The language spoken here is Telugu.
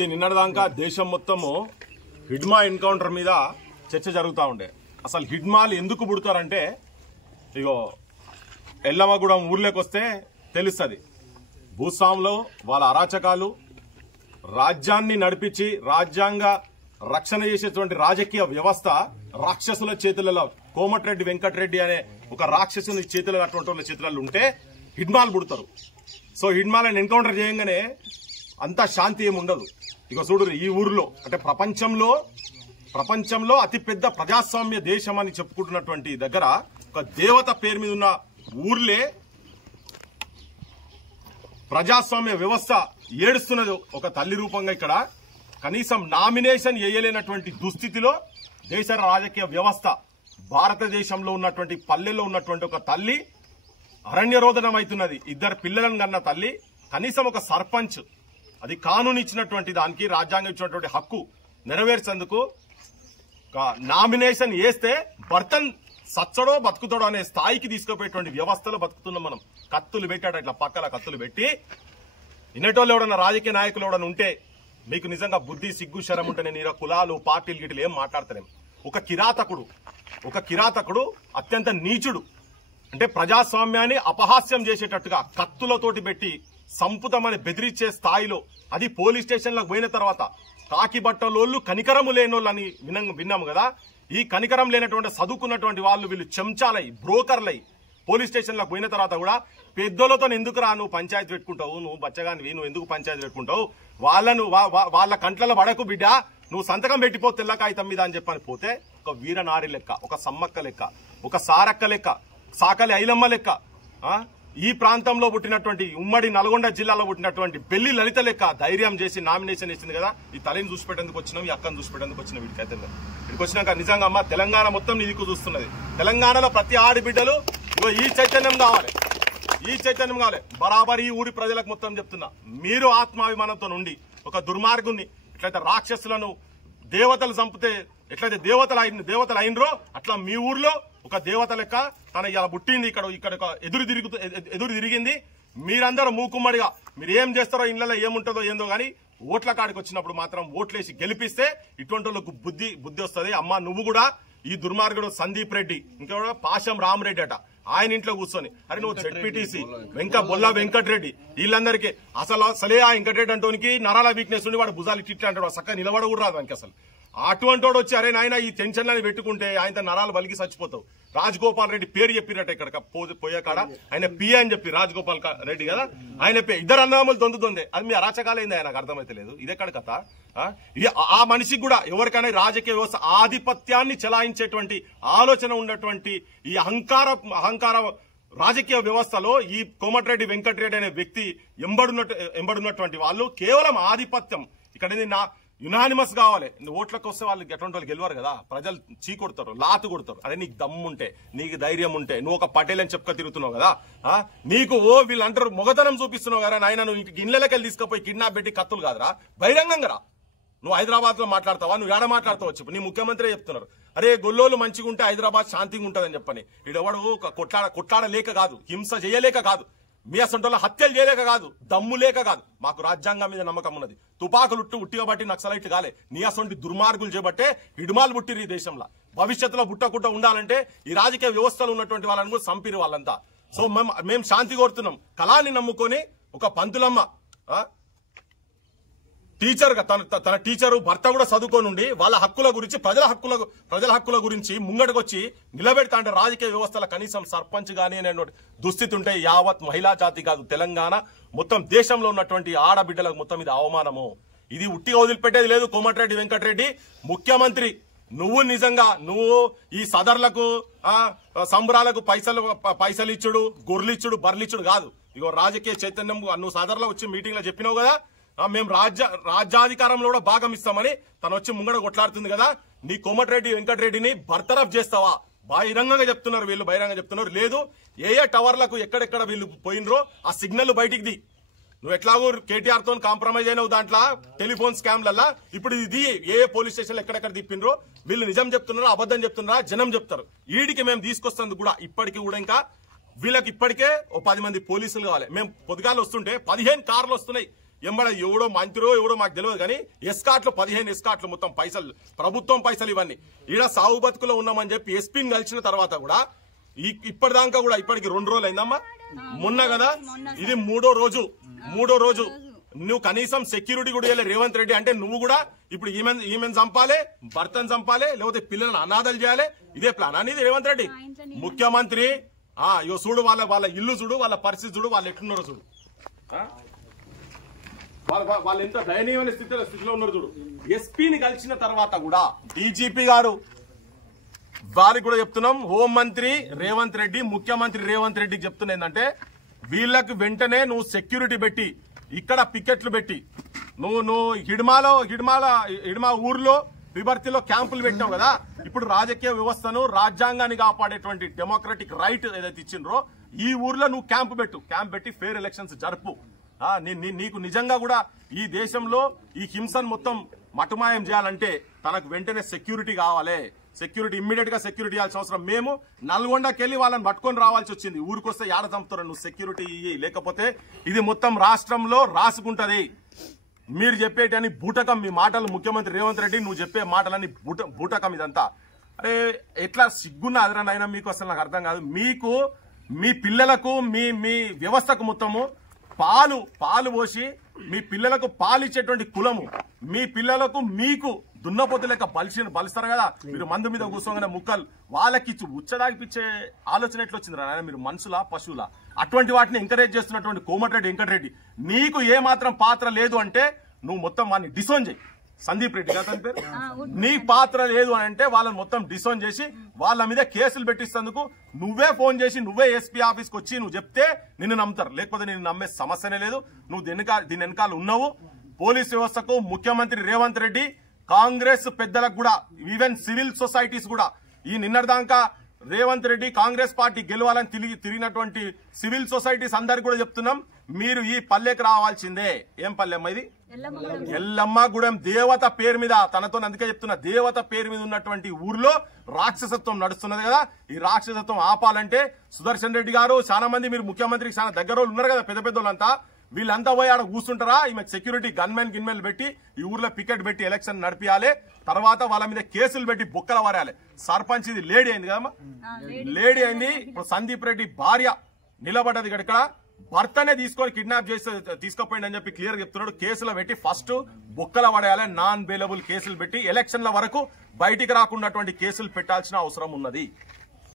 నిన్నటిదాకా దేశం మొత్తము హిడ్మా ఎన్కౌంటర్ మీద చర్చ జరుగుతూ ఉండే. అసలు హిడ్మాలు ఎందుకు పుడతారంటే ఇగో ఎల్లమ్మగూడెం ఊర్లోకి వస్తే తెలుస్తుంది. భూస్వాములు వాళ్ళ అరాచకాలు, రాజ్యాన్ని నడిపించి రాజ్యాంగ రక్షణ చేసేటువంటి రాజకీయ వ్యవస్థ రాక్షసుల చేతులలో, కోమటిరెడ్డి వెంకటరెడ్డి అనే ఒక రాక్షసుని చేతులు అటువంటి చేతులలో ఉంటే హిడ్మాలు పుడతారు. సో హిడ్మాలను ఎన్కౌంటర్ చేయగానే అంతా శాంతి ఏమి ఉండదు. ఇక చూడు, ఈ ఊర్లో అంటే ప్రపంచంలో అతిపెద్ద ప్రజాస్వామ్య దేశం అని చెప్పుకుంటున్నటువంటి దగ్గర ఒక దేవత పేరు మీద ఉన్న ఊర్లే ప్రజాస్వామ్య వ్యవస్థ ఏడుస్తున్నది ఒక తల్లి రూపంగా. ఇక్కడ కనీసం నామినేషన్ వేయలేనటువంటి దుస్థితిలో దేశ రాజకీయ వ్యవస్థ, భారతదేశంలో ఉన్నటువంటి పల్లెల్లో ఉన్నటువంటి ఒక తల్లి అరణ్యరోదనం అవుతున్నది. ఇద్దరు పిల్లలను కన్న తల్లి కనీసం ఒక సర్పంచ్, అది కానూను ఇచ్చినటువంటి దానికి, రాజ్యాంగం ఇచ్చినటువంటి హక్కు నెరవేర్చేందుకు నామినేషన్ వేస్తే భర్తన్ సచ్చడో బతుకుతాడో అనే స్థాయికి తీసుకుపోయేటువంటి వ్యవస్థలో బతుకుతున్నాం మనం. కత్తులు పెట్టాడు, ఇట్లా పక్కల కత్తులు పెట్టి ఇన్నటోళ్ళు ఎవడన్నా రాజకీయ నాయకులు ఎవడన్నా ఉంటే మీకు నిజంగా బుద్ధి సిగ్గు శరం ఉంటే నేను కులాలు పార్టీలు గిట్లు ఏం మాట్లాడతారేం. ఒక కిరాతకుడు అత్యంత నీచుడు, అంటే ప్రజాస్వామ్యాన్ని అపహాస్యం చేసేటట్టుగా కత్తులతోటి పెట్టి సంపుతమని బెదిరించే స్థాయిలో, అది పోలీస్ స్టేషన్లకు పోయిన తర్వాత కాకి బట్టలోళ్ళు కనికరము లేనోళ్ళని విన్నాము కదా. ఈ కనికరం లేనటువంటి చదువుకున్నటువంటి వాళ్ళు వీళ్ళు చెంచాలై, బ్రోకర్లై పోలీస్ స్టేషన్లకు పోయిన తర్వాత కూడా పెద్దోళ్ళతో ఎందుకు రా నువ్వు పంచాయతీ పెట్టుకుంటావు, నువ్వు బచ్చగానివి, నువ్వు ఎందుకు పంచాయతీ పెట్టుకుంటావు, వాళ్ళ కంట్లలో పడకు బిడ్డ, నువ్వు సంతకం పెట్టిపో తెల్ల కాగితం మీద అని చెప్పని పోతే ఒక వీరనారి లెక్క, ఒక సమ్మక్క లెక్క, ఒక సారక్క లెక్క, సాకలి ఐలమ్మ లెక్క, ఈ ప్రాంతంలో పుట్టినటువంటి ఉమ్మడి నల్గొండ జిల్లాలో పుట్టినటువంటి పెళ్లి లలిత లెక్క ధైర్యం చేసి నామినేషన్ ఇచ్చింది కదా. ఈ తల్లిని చూసిపెట్టేందుకు వచ్చినాం, ఈ అక్కను చూసిపెట్టేందుకు వచ్చిన వీడికైతే ఇక్కడికి వచ్చినాక నిజంగా అమ్మ తెలంగాణ మొత్తం నీ దిక్కు చూస్తున్నది. తెలంగాణలో ప్రతి ఆడబిడ్డలు ఈ చైతన్యం కావాలి. బరాబర్ ఈ ఊరి ప్రజలకు మొత్తం చెప్తున్నా, మీరు ఆత్మాభిమానంతో నుండి ఒక దుర్మార్గుని, ఎట్లయితే రాక్షసులను దేవతలు చంపితే ఎట్లయితే దేవతలు అయినరో అట్లా మీ ఊర్లో ఒక దేవత లెక్క తన ఇలా పుట్టింది, ఇక్కడ ఎదురు తిరిగింది. మీరందరూ మూకుమ్మడిగా మీరు ఏం చేస్తారో, ఇళ్లలో ఏముంటుందో ఏందో గానీ ఓట్ల కాడికి వచ్చినప్పుడు మాత్రం ఓట్లేసి గెలిపిస్తే ఇటువంటి వాళ్ళకు బుద్ధి వస్తుంది. అమ్మ నువ్వు కూడా ఈ దుర్మార్గుడు సందీప్ రెడ్డి, ఇంకా పాశం రామరెడ్డి అట, ఆయన ఇంట్లో కూర్చొని అరే నువ్వు జెడ్పీటీసీ బొల్లా వెంకటరెడ్డి, వీళ్ళందరికీ అసలే ఆ వెంకటరెడ్డి అంటోనికి నరాల వీక్నెస్ ఉండి వాడు భుజాలు ఇట్లా అంటాడు, చక్కగా నిలబడ కూడా రాదు ఆయనకి అసలు. అటువంటి వాడు వచ్చి అరే నాయన ఈ టెన్షన్లని పెట్టుకుంటే ఆయన నరాలు బలికి చచ్చిపోతావు. రాజగోపాల్ రెడ్డి పేరు చెప్పినట్ట ఇక్కడ పోయే కాడ ఆయన పిఏ అని చెప్పి రాజగోపాల్ రెడ్డి కదా, ఆయన ఇద్దరు అన్నదమ్ములు దొందే. అది మీ అరాచకాలైంది, ఆయనకు అర్థమైతే లేదు. ఇదెక్కడ కథ? ఆ మనిషికి కూడా ఎవరికైనా రాజకీయ వ్యవస్థ ఆధిపత్యాన్ని చెలాయించేటువంటి ఆలోచన ఉన్నటువంటి ఈ అహంకార రాజకీయ వ్యవస్థలో ఈ కోమటిరెడ్డి వెంకటరెడ్డి అనే వ్యక్తి ఎంబడున్నటువంటి వాళ్ళు కేవలం ఆధిపత్యం. ఇక్కడ యునానిమస్ కావాలి. ఓట్లకు వస్తే వాళ్ళకి ఎటువంటి వాళ్ళు గెలవారు కదా, ప్రజలు చీకొడతారు, లాతు కొడతారు. అదే నీకు దమ్ముంటే, నీకు ధైర్యం ఉంటే, నువ్వు ఒక పటేల్ అని చెప్పుక తిరుగుతున్నావు కదా, నీకు వీళ్ళు అంటారు మొగతనం చూపిస్తున్నావు కదా నాయన, నువ్వు ఇంక ఇళ్లకెళ్ళి తీసుకుపోయి కిడ్నాప్ పెట్టి కత్తులు కాదురా, బహిరంగంగా రా. నువ్వు హైదరాబాద్ లో మాట్లాడతావా, నువ్వు ఏడ మాట్లాడతావు చెప్పు. నీ ముఖ్యమంత్రి చెప్తున్నారు అరే గొల్లోలు మంచిగా ఉంటే హైదరాబాద్ శాంతిగా ఉంటుందని చెప్పని. ఈడెవడు కొట్లాడలేక కాదు, హింస చేయలేక కాదు, మీ అసంటోళ్ళ హత్యలు చేయలేక కాదు, దమ్ము లేక కాదు, మాకు రాజ్యాంగం మీద నమ్మకం ఉన్నది. తుపాకులు ఉట్టిగా బట్టి నక్సలైట్లు కాలే, నీ అసంటి దుర్మార్గులు చేపట్టే హిడ్మాలు పుట్టిరు ఈ దేశంలో. భవిష్యత్తులో పుట్టకుండా ఉండాలంటే ఈ రాజకీయ వ్యవస్థలు ఉన్నటువంటి వాళ్ళని కూడా చంపిరు వాళ్ళంతా. సో మేము శాంతి కోరుతున్నాం. కళాన్ని నమ్ముకొని ఒక పంతులమ్మ టీచర్ తన టీచరు భర్త కూడా చదువుకోనుండి వాళ్ళ హక్కుల గురించి, ప్రజల హక్కుల గురించి ముంగటకొచ్చి నిలబెడతా అంటే రాజకీయ వ్యవస్థల కనీసం సర్పంచ్ గానీ అనే దుస్థితి ఉంటే యావత్ మహిళా జాతి కాదు తెలంగాణ మొత్తం దేశంలో ఉన్నటువంటి ఆడబిడ్డలకు మొత్తం ఇది అవమానము. ఇది ఉట్టిగా వదిలిపెట్టేది లేదు. కోమటిరెడ్డి వెంకటరెడ్డి ముఖ్యమంత్రి, నువ్వు ఈ సదర్లకు సంబరాలకు పైసలు ఇచ్చుడు, గొర్రెలిచ్చుడు, బర్లిచ్చుడు కాదు. ఇగో రాజకీయ చైతన్యం నువ్వు సదర్లో వచ్చి మీటింగ్ లో చెప్పినావు కదా, మేము రాజ్యాధికారంలో కూడా భాగం ఇస్తామని తను వచ్చి ముంగడ కొట్లాడుతుంది కదా. నీ కోమటిరెడ్డి వెంకటరెడ్డిని బర్తరఫ్ చేస్తావా? బహిరంగంగా చెప్తున్నారు వీళ్ళు, బహిరంగంగా చెప్తున్నారు. లేదు ఏ టవర్లకు ఎక్కడెక్కడ వీళ్ళు పోయినరో ఆ సిగ్నల్ బయటికి ది. నువ్వు ఎట్లాగో కేటీఆర్ తో కాంప్రమైజ్ అయినావు దాంట్లో టెలిఫోన్ స్కామ్లల్లా. ఇప్పుడు ఇది ఏ పోలీస్ స్టేషన్ ఎక్కడెక్కడ తిప్పినరో వీళ్ళు నిజం చెప్తున్నారా అబద్ధం చెప్తున్నారా జనం చెప్తారు. ఈడికి మేము తీసుకొస్తుంది కూడా ఇప్పటికి కూడా ఇంకా వీళ్ళకి ఇప్పటికే ఓ 10 మంది పోలీసులు కావాలి. మేము పొద్దుగాలు వస్తుంటే 15 కార్లు వస్తున్నాయి. ఎంబడ ఎవడో మంత్రో ఎవడో మాకు తెలియదు కానీ ఎస్కాట్లు 15 ఎస్కాట్లు మొత్తం పైసలు ప్రభుత్వం పైసలు ఇవన్నీ ఈడ సాగు బతుకులో ఉన్నామని చెప్పి ఎస్పీని కలిసిన తర్వాత కూడా ఇప్పటిదాకా కూడా ఇప్పటికి 2 రోజులు అయిందమ్మా మొన్న కదా ఇది మూడో రోజు నువ్వు కనీసం సెక్యూరిటీ కూడా ఇవ్వలే రేవంత్ రెడ్డి అంటే నువ్వు కూడా ఇప్పుడు ఈమెను చంపాలి భర్తను చంపాలి లేకపోతే పిల్లలను అనాథలు చేయాలి ఇదే ప్లాన్ అనేది రేవంత్ రెడ్డి ముఖ్యమంత్రి ఇగో చూడు వాళ్ళ ఇల్లు చూడు వాళ్ళ పరిస్థితి చూడు వాళ్ళు ఎట్లున్నారో చూడు వాళ్ళు ఎంత దయనీయమైన స్థితిలో ఉన్నారు చూడు ఎస్పీని కలిసిన తర్వాత కూడా డీజీపీ గారు వారికి కూడా చెప్తున్నాం హోంమంత్రి రేవంత్ రెడ్డి ముఖ్యమంత్రి రేవంత్ రెడ్డికి చెప్తున్నా ఏంటంటే వీళ్ళకి వెంటనే నువ్వు సెక్యూరిటీ పెట్టి ఇక్కడ పికెట్లు పెట్టి నువ్వు హిడ్మా ఊర్లో విభర్తిలో క్యాంపులు పెట్టావు కదా ఇప్పుడు రాజకీయ వ్యవస్థను రాజ్యాంగాన్ని కాపాడేటువంటి డెమోక్రటిక్ రైట్ ఏదైతే ఇచ్చిండ్రో ఈ ఊర్లో నువ్వు క్యాంప్ పెట్టి ఫెయిర్ ఎలక్షన్స్ జరుపు నీకు నిజంగా కూడా ఈ దేశంలో ఈ హింసను మొత్తం మటుమాయం చేయాలంటే తనకు వెంటనే సెక్యూరిటీ కావాలి ఇమ్మీడియట్ గా సెక్యూరిటీ ఇవ్వాల్సిన అవసరం మేము నల్గొండకెళ్లి వాళ్ళని పట్టుకొని రావాల్సి వచ్చింది ఊరికొస్తే ఏడ చంపుతారు నువ్వు సెక్యూరిటీ ఇయ్యి లేకపోతే ఇది మొత్తం రాష్ట్రంలో రాసుకుంటది మీరు చెప్పేటని బూటకం మీ మాటలు ముఖ్యమంత్రి రేవంత్ రెడ్డి నువ్వు చెప్పే మాటలని బూటకం ఇదంతా అరే ఎట్లా సిగ్గున్న అదరనైనా మీకు అసలు నాకు అర్థం కాదు మీకు మీ పిల్లలకు మీ వ్యవస్థకు మొత్తము పాలు పోసి మీ పిల్లలకు పాలిచ్చేటువంటి కులము మీ పిల్లలకు మీకు దున్నపోతు లెక్క బలిస్తారు కదా మీరు మందు మీద కూర్చోగానే ముక్కలు వాళ్ళకి ఉచ్చడాగిపించే ఆలోచన ఎట్లా వచ్చింది రా మీరు మనుషులా పశువులా అటువంటి వాటిని ఎంకరేజ్ చేస్తున్నటువంటి కోమటిరెడ్డి వెంకటరెడ్డి నీకు ఏ మాత్రం పాత్ర లేదు అంటే నువ్వు మొత్తం వాడిని డిసోన్ చేయి సందీప్ రెడ్డి కదా పేరు నీ పాత్ర లేదు అని అంటే వాళ్ళని మొత్తం డిసోన్ చేసి వాళ్ళ మీద కేసులు పెట్టిస్తేందుకు నువ్వే ఫోన్ చేసి నువ్వే ఎస్పీ ఆఫీస్కి వచ్చి నువ్వు చెప్తే నిన్ను నమ్ముతారు లేకపోతే నిన్ను నమ్మే సమస్యనే లేదు నువ్వు దీని వెనకాల ఉన్నావు పోలీస్ వ్యవస్థకు ముఖ్యమంత్రి రేవంత్ రెడ్డి కాంగ్రెస్ పెద్దలకు కూడా ఈవెన్ సివిల్ సొసైటీస్ కూడా ఈ నిన్నటిదాకా రేవంత్ రెడ్డి కాంగ్రెస్ పార్టీ గెలవాలని తిరిగినటువంటి సివిల్ సొసైటీస్ అందరికి కూడా చెప్తున్నాం మీరు ఈ పల్లెకి రావాల్సిందే ఏం పల్లెమ్మ ఇది ఎల్లమ్మగూడెం దేవత పేరు మీద తనతో అందుకే చెప్తున్నా దేవత పేరు మీద ఉన్నటువంటి ఊర్లో రాక్షసత్వం నడుస్తున్నది కదా ఈ రాక్షసత్వం ఆపాలంటే సుదర్శన్ రెడ్డి గారు చాలా మంది మీరు ముఖ్యమంత్రికి చాలా దగ్గర ఉన్నారు కదా పెద్ద వాళ్ళంతా వీళ్ళంతా పోయి ఆడ కూర్చుంటారా ఈమె సెక్యూరిటీ గన్మెన్ పెట్టి ఈ ఊర్లో పికెట్ పెట్టి ఎలక్షన్ నడిపియాలి తర్వాత వాళ్ళ మీద కేసులు పెట్టి బొక్కల వారాలి సర్పంచ్ ఇది లేడీ అయింది కదమ్మా లేడీ అయింది ఇప్పుడు సందీప్ రెడ్డి భార్య నిలబడ్డది ఇక్కడ భర్తనే తీసుకొని కిడ్నాప్ చేసి తీసుకుపోయింది అని చెప్పి క్లియర్ చెప్తున్నాడు కేసులు పెట్టి ఫస్ట్ బొక్కల పడేయాలి నాన్ బెయిలబుల్ కేసులు పెట్టి ఎలక్షన్ల వరకు బయటికి రాకున్నటువంటి కేసులు పెట్టాల్సిన అవసరం ఉన్నది